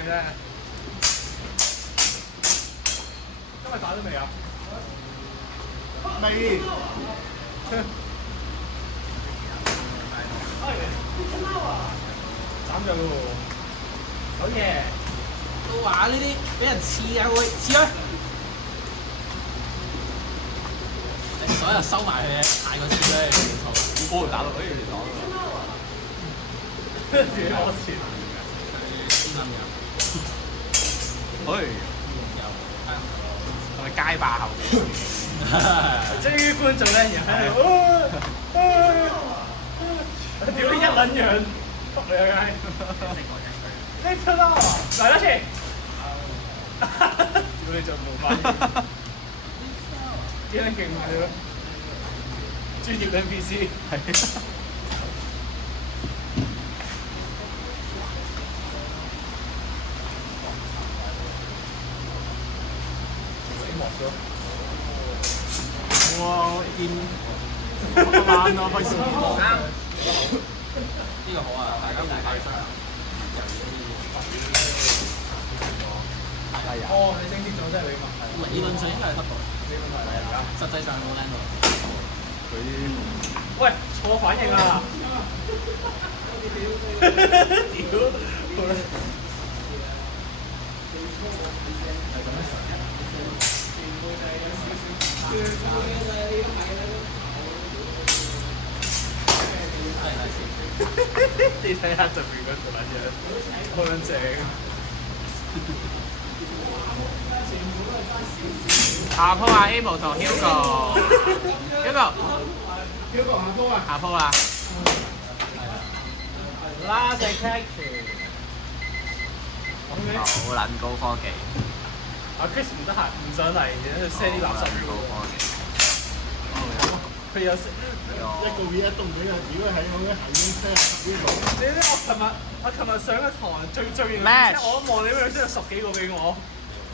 嘅啫。今日打咗未啊？未。斬咗咯喎！好嘢！都話呢啲俾人刺啊會刺佢，所有收埋佢嘅太過刺咧，波打到，你打自己攞錢。先啱嘅。哎，係咪街霸後邊？終於觀眾咧，然喺度，屌你一撚樣，仆你個街！呢出啦，嚟多次。屌你仲冇反應，幾撚勁啊你！專業 NPC 係。哇！見慢啊，費事。呢個好啊，大家唔該晒。係啊。哦，你升級咗真係你問題。理論上應該係得到，係啊。實際上冇靚到。佢喂，錯反應啊！屌，好啦。你睇下對面嗰個撚樣，好撚正。下鋪啊 Able 同 Hugo 下波啊！下鋪啦。拉隻 catch。好撚高科技。阿 Chris 唔得閒，唔想嚟嘅，send 啲垃圾俾高我。科技。佢有一個 V 一動嗰日，如果係我咧係已經 send 呢度。你知我琴日上嘅堂最型嘅，我一望你樣先有10幾個俾我。